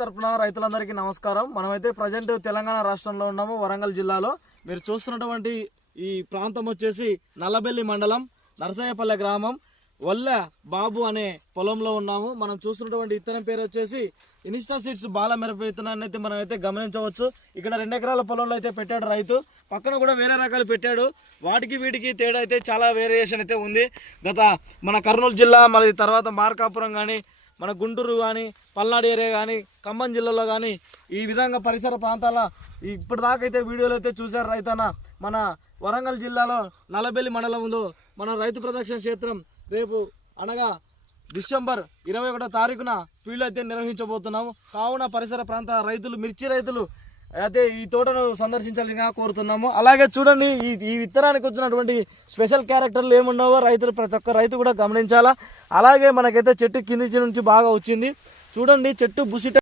తరపున రైతులందరికీ నమస్కారం. మనమైతే ప్రజెంట్ తెలంగాణ రాష్ట్రంలో ఉన్నాము, వరంగల్ జిల్లాలో. మీరు చూస్తున్నటువంటి ఈ ప్రాంతం వచ్చేసి నల్లబెల్లి మండలం, నరసయ్యపల్లె గ్రామం, వల్ల బాబు అనే పొలంలో ఉన్నాము. మనం చూస్తున్నటువంటి విత్తనం పేరు వచ్చేసి ఇనిస్టా సీడ్స్ బాలమిరప విత్తనాన్ని అయితే మనం అయితే గమనించవచ్చు. ఇక్కడ 2 ఎకరాల పొలంలో అయితే పెట్టాడు రైతు. పక్కన కూడా వేరే రకాలు పెట్టాడు. వాటికి వీటికి తేడా అయితే చాలా వేరియేషన్ అయితే ఉంది. మన కర్నూలు జిల్లా, మరి తర్వాత మార్కాపురం కానీ, మన గుంటూరు కానీ, పల్నాడు ఏరియా కానీ, ఖమ్మం జిల్లాలో కానీ ఈ విధంగా పరిసర ప్రాంతాల ఇప్పటిదాకా అయితే వీడియోలు అయితే చూశారు రైతన్న. మన వరంగల్ జిల్లాలో నల్లబెల్లి మండలంలో మన రైతు ప్రదక్షిణ క్షేత్రం రేపు అనగా డిసెంబర్ 21వ తారీఖున ఫీల్డ్ అయితే నిర్వహించబోతున్నాము. కావున పరిసర ప్రాంత రైతులు, మిర్చి రైతులు అయితే ఈ తోటను సందర్శించాలని కోరుతున్నాము. అలాగే చూడండి, ఈ విత్తనానికి వచ్చినటువంటి స్పెషల్ క్యారెక్టర్లు ఏమున్నావో రైతులు, ప్రతి ఒక్క రైతు కూడా గమనించాలా. అలాగే మనకైతే చెట్టు కింది నుంచి బాగా వచ్చింది. చూడండి, చెట్టు బుసిట